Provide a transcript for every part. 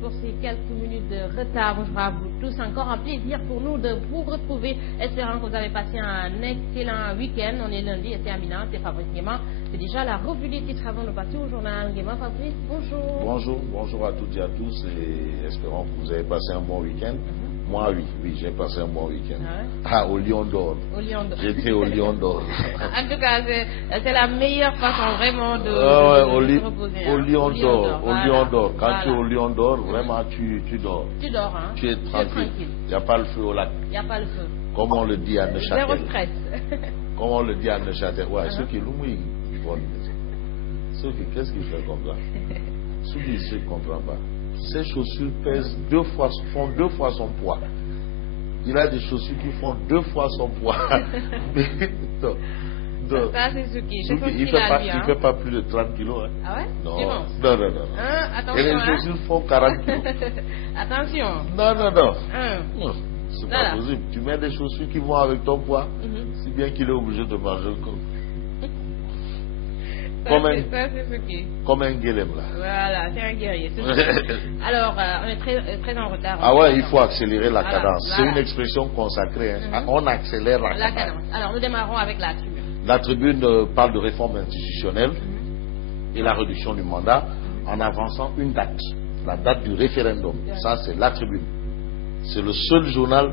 pour ces quelques minutes de retard. Bonjour à vous tous. Encore un plaisir pour nous de vous retrouver. Espérons que vous avez passé un excellent week-end. On est lundi et c'est Amina, c'est Fabrice Guéma. C'est déjà la revue des titres avant de passer au journal. Guéma, Fabrice, bonjour. Bonjour, bonjour à toutes et à tous et espérons que vous avez passé un bon week-end. Moi, oui, j'ai passé un bon week-end. Au Lion d'Or. J'étais au Lion d'Or. En tout cas, c'est la meilleure façon vraiment de se reposer. Au Lion d'Or. Au Lion d'Or. Quand tu es au Lion d'Or, vraiment, tu dors. Tu dors, hein. Tu es tranquille. Il n'y a pas le feu au lac. Il n'y a pas le feu. Comme on le dit à Neuchâtel. Zéro stress. Comme on le dit à Neuchâtel. Ouais, ceux qui l'ont mis, ils vont. Qu'est-ce qu'il fait comme ça? Ceux qui ne se comprennent pas. Ces chaussures pèsent font deux fois son poids. Il a des chaussures qui font 2 fois son poids. Ça, c'est ce qui. Il ne fait pas plus de 30 kilos. Hein. Ah ouais? Non. Non. Attention. Et les chaussures font 40 kilos. Attention. Non. C'est pas possible. Tu mets des chaussures qui vont avec ton poids, si bien qu'il est obligé de manger le corps. Comme un guélem là. Voilà, c'est un guerrier. Alors, on est très en retard. Ah ouais, il faut accélérer la cadence. C'est une expression consacrée. Hein. On accélère la cadence. Alors, nous démarrons avec la tribune. La tribune parle de réforme institutionnelle et la réduction du mandat en avançant une date. La date du référendum. Ça, c'est la tribune. C'est le seul journal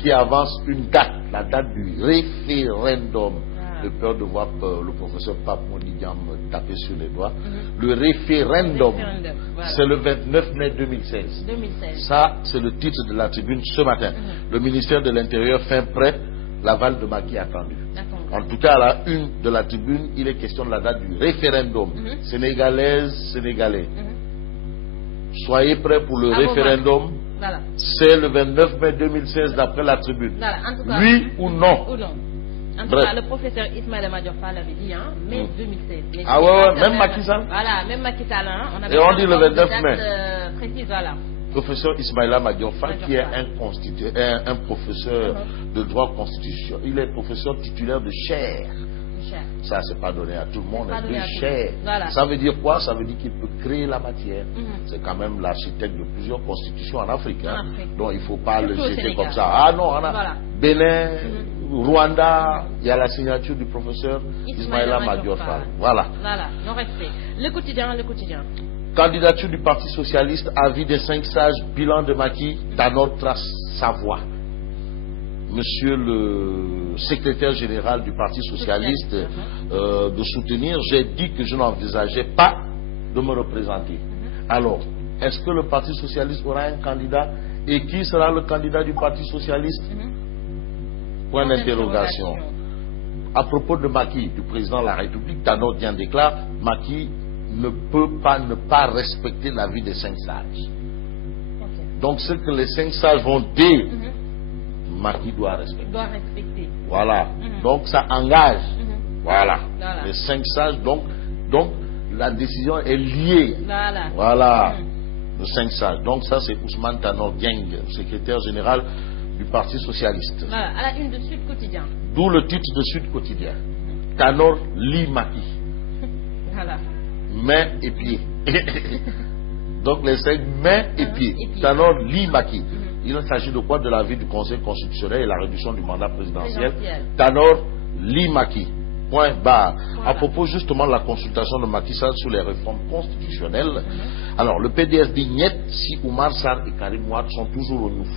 qui avance une date. La date du référendum. De peur de voir le professeur Pape Modidiam me taper sur les doigts. Le référendum, c'est le 29 mai 2016. Ça, c'est le titre de la tribune ce matin. Le ministère de l'Intérieur fait prêt l'aval de Macky attendu. En tout cas, à la une de la tribune, il est question de la date du référendum. Sénégalaise, Sénégalais. Soyez prêts pour le référendum. C'est le 29 mai 2016 d'après la tribune. Oui ou non? En tout cas, le professeur Ismaïla Madior Fall avait dit, mai 2016. Ah ouais, même Macky Sall. Voilà, même Macky Sall. Et on dit le 29 mai. Précise, voilà. Professeur Ismaïla Madior Fall, qui est un professeur de droit constitutionnel. Il est professeur titulaire de chaire. Ça, c'est pas donné à tout le monde, de chaire. Voilà. Ça veut dire quoi? Ça veut dire qu'il peut créer la matière. C'est quand même l'architecte de plusieurs constitutions en Afrique. Donc il ne faut pas le jeter comme ça. Ah non, on a Bénin, Rwanda, il y a la signature du professeur Ismaïla Madior Fall. Voilà. Non respect. Le quotidien. Candidature du Parti Socialiste, avis des 5 sages, bilan de Macky, Tanor trace sa voie. Monsieur le secrétaire général du Parti Socialiste de soutenir, j'ai dit que je n'envisageais pas de me représenter. Alors, est-ce que le Parti Socialiste aura un candidat? Et qui sera le candidat du Parti Socialiste? Point d'interrogation. À propos de Macky, du président de la République, Tanor Dieng déclare: Macky ne peut pas ne pas respecter l'avis des 5 sages. Donc ce que les 5 sages vont dire, Macky doit respecter. Voilà. Donc ça engage. Voilà. Les 5 sages. Donc la décision est liée. Voilà. Les 5 sages. Donc ça c'est Ousmane Tanor Dieng, secrétaire général du Parti Socialiste. Voilà. À la une de Sud Quotidien. D'où le titre de Sud Quotidien. Tanor lit Macky. Voilà. Main et pied. Donc les 5 mains et pieds. Tanor lit Macky. Il s'agit de quoi? De l'avis du Conseil constitutionnel et la réduction du mandat présidentiel. Tanor lit Macky. Point barre. À propos justement de la consultation de Macky Sall sur les réformes constitutionnelles. Alors le PDS dit niet si Oumar Sarr et Karim Wade sont toujours au Nouf.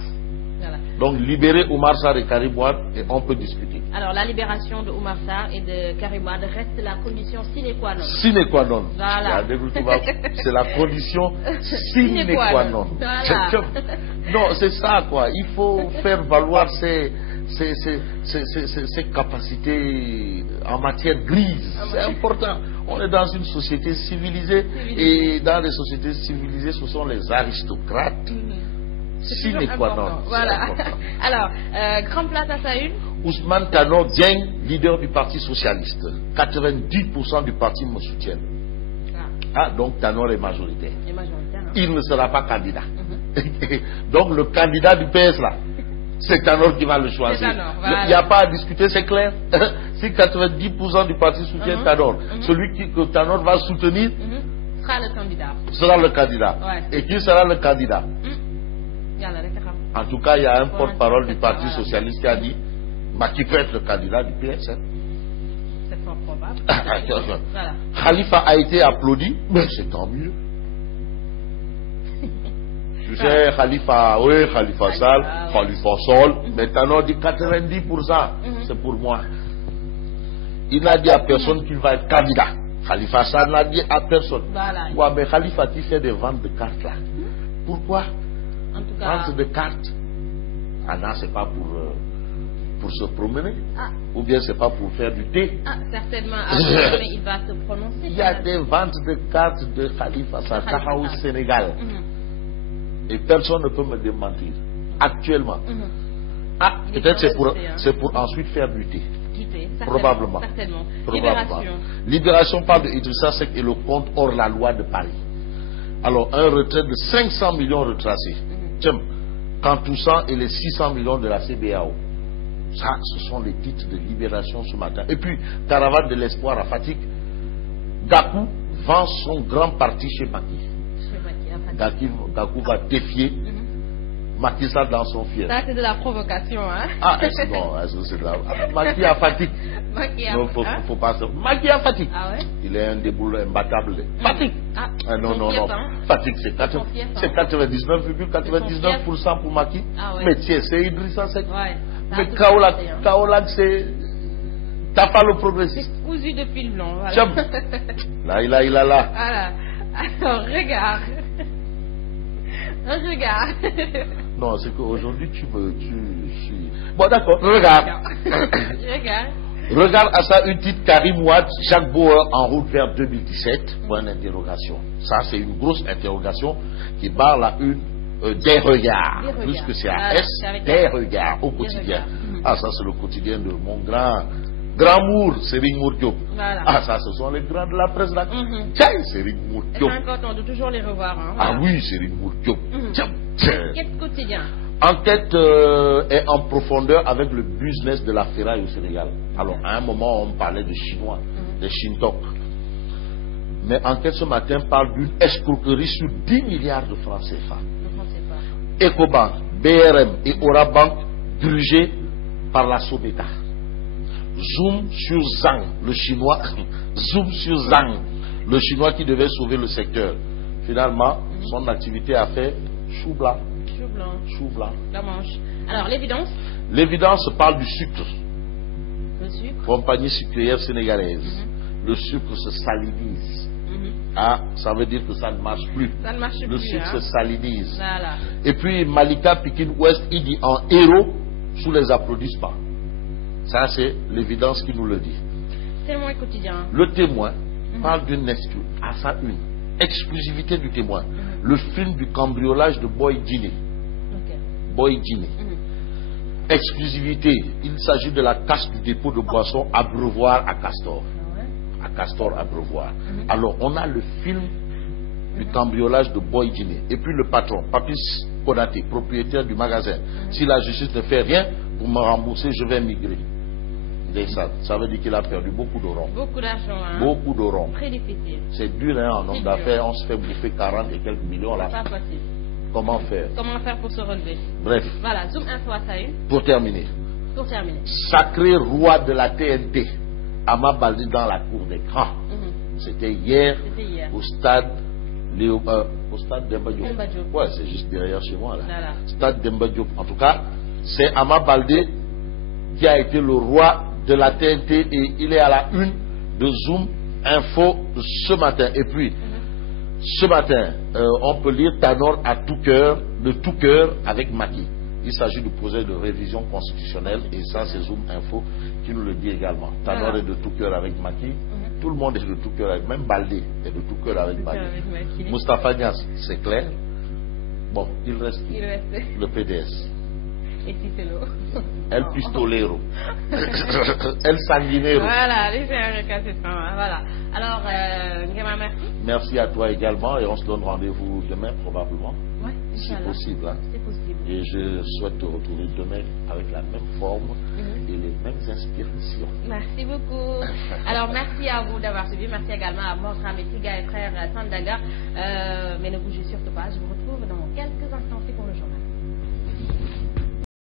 Donc libérer Oumar Sarr et Karim Wade et on peut discuter. Alors la libération de Oumar Sarr et de Karim Wade reste la condition sine qua non. Sine qua non. Voilà. C'est la condition sine qua non. Non, c'est ça quoi. Il faut faire valoir ses capacités en matière grise. C'est important. On est dans une société civilisée et dans les sociétés civilisées, ce sont les aristocrates. Sine qua non. Voilà. Alors, grande place à sa une. Ousmane Tanor Dieng, leader du Parti Socialiste. 90% du parti me soutiennent. Donc Tanor est majoritaire. Il ne sera pas candidat. Donc le candidat du PS là, c'est Tanor qui va le choisir. Il n'y a pas à discuter, c'est clair. Si 90% du parti soutient Tanor, celui que Tanor va soutenir sera le candidat. Sera le candidat. Ouais. Et qui sera le candidat? Yalla, En tout cas, il y a un porte-parole du Parti Socialiste qui a dit Macky peut être le candidat du PS. Hein. C'est fort probable. Voilà. Khalifa a été applaudi, mais c'est tant mieux. Tu sais, Khalifa, oui, Khalifa Sall, Khalifa Sol, maintenant on dit 90%, c'est pour moi. Il n'a dit à personne qu'il va être candidat. Khalifa Sall n'a dit à personne. Voilà. Ouais, mais Khalifa qui fait des ventes de cartes là. Pourquoi? En tout cas, Vente de cartes. Ah non, c'est pas pour se promener. Ou bien c'est pas pour faire du thé. Certainement, après, il va se prononcer. Il y a des ventes de cartes de Khalifa Sall au Sénégal. Et personne ne peut me démentir. Actuellement. Peut-être c'est pour ensuite faire du thé. Probablement. Certainement. Libération parle de Idrissa Seck et le compte hors la loi de Paris. Alors, un retrait de 500 millions retracés. Tiens, quand tout ça et les 600 millions de la CBAO. Ça, ce sont les titres de Libération ce matin. Et puis, caravane de l'espoir à Fatick. Gakou vend son grand parti chez Macky. Gakou va défier Macky Sall dans son fief. Ça, c'est de la provocation, hein? Non, c'est de la... Macky à Fatick. Faut pas se... Macky à Fatick. Ah ouais? Il est un déboule imbattable. Fatick. Non. Fatick, c'est 99,99% pour Macky. Mais tiens, c'est Idrissa Seck. Mais Kaolack, c'est... T'as pas le progressiste. C'est cousu de fil blanc. Voilà. Là. Voilà. Alors, regarde. Regarde. Non, c'est qu'aujourd'hui, Bon, d'accord, regarde. Regarde à ça une petite Karim Wade, Jacques Bauer en route vers 2017. Point d'interrogation. Ça, c'est une grosse interrogation qui barre la une des regards. Plus que c'est à S, des regards au quotidien. Ça, c'est le quotidien de mon grand Mour, Serigne Mour Diop. Voilà. Ça, ce sont les grands de la presse là. Tiens, Serigne Mour Diop. C'est important de toujours les revoir. Hein, voilà. Oui, Serigne Mour Diop. Enquête quotidien. Enquête est en profondeur avec le business de la ferraille au Sénégal. Alors, à un moment, on parlait de Chinois, des Shintok. Mais enquête ce matin parle d'une escroquerie sur 10 milliards de francs CFA. Ecobank, BRM et Orabank dirigés par la Sobeta. Zoom sur Zhang, le Chinois. Zoom sur Zhang, le Chinois qui devait sauver le secteur. Finalement, son activité a fait chou blanc. Chou blanc. La manche. Alors, l'évidence? L'évidence parle du sucre. Le sucre? Compagnie sucrière sénégalaise. Le sucre se salinise. Ça veut dire que ça ne marche plus. Ça ne marche plus. Le sucre se salinise. Voilà. Et puis Malika Pikin Ouest, il dit en héros sous les applaudissements. Ça, c'est l'évidence qui nous le dit. Témoin quotidien. Le témoin parle d'une exclusivité du témoin. Le film du cambriolage de Boy Djiné. Boy Djiné. Exclusivité. Il s'agit de la casse du dépôt de boissons à Brevoire à Castor. À Castor à Brevoire. Alors, on a le film du cambriolage de Boy Djiné. Et puis le patron, Papis Konaté, propriétaire du magasin. Si la justice ne fait rien pour me rembourser, je vais migrer. Ça veut dire qu'il a perdu beaucoup d'euros. Beaucoup d'argent. Hein? Beaucoup d'euros. Très difficile. C'est dur, hein, en homme d'affaires. On se fait bouffer 40 et quelques millions là. Pas possible. Comment faire? Comment faire pour se relever? Bref. Voilà, Zoom Info à ça une. Pour terminer. Sacré roi de la TNT, Ama Baldé dans la cour d'écran. C'était hier au stade Demba Diop. Ouais, c'est juste derrière chez moi là. Stade Demba Diop. En tout cas, c'est Ama Baldé qui a été le roi de la TNT et il est à la une de Zoom Info ce matin. Et puis, ce matin, on peut lire Tanor à tout cœur, de tout cœur avec Macky. Il s'agit du projet de révision constitutionnelle et ça, c'est Zoom Info qui nous le dit également. Tanor est de tout cœur avec Macky. Tout le monde est de tout cœur avec, même Baldé est de tout cœur avec Macky. Moustapha Niasse, c'est clair. Bon, il reste le PDS. Et si c'est l'eau. El Pistolero. El Sanguinero. Voilà, laissez un recasser ça. Voilà. Alors, Ngema, merci. Merci à toi également et on se donne rendez-vous demain probablement. Oui, si possible. Hein. C'est possible. Et je souhaite te retrouver demain avec la même forme et les mêmes inspirations. Merci beaucoup. Alors, merci à vous d'avoir suivi. Merci également à Monstra Metiga et frère Sandaga. Mais ne bougez surtout pas. Je vous retrouve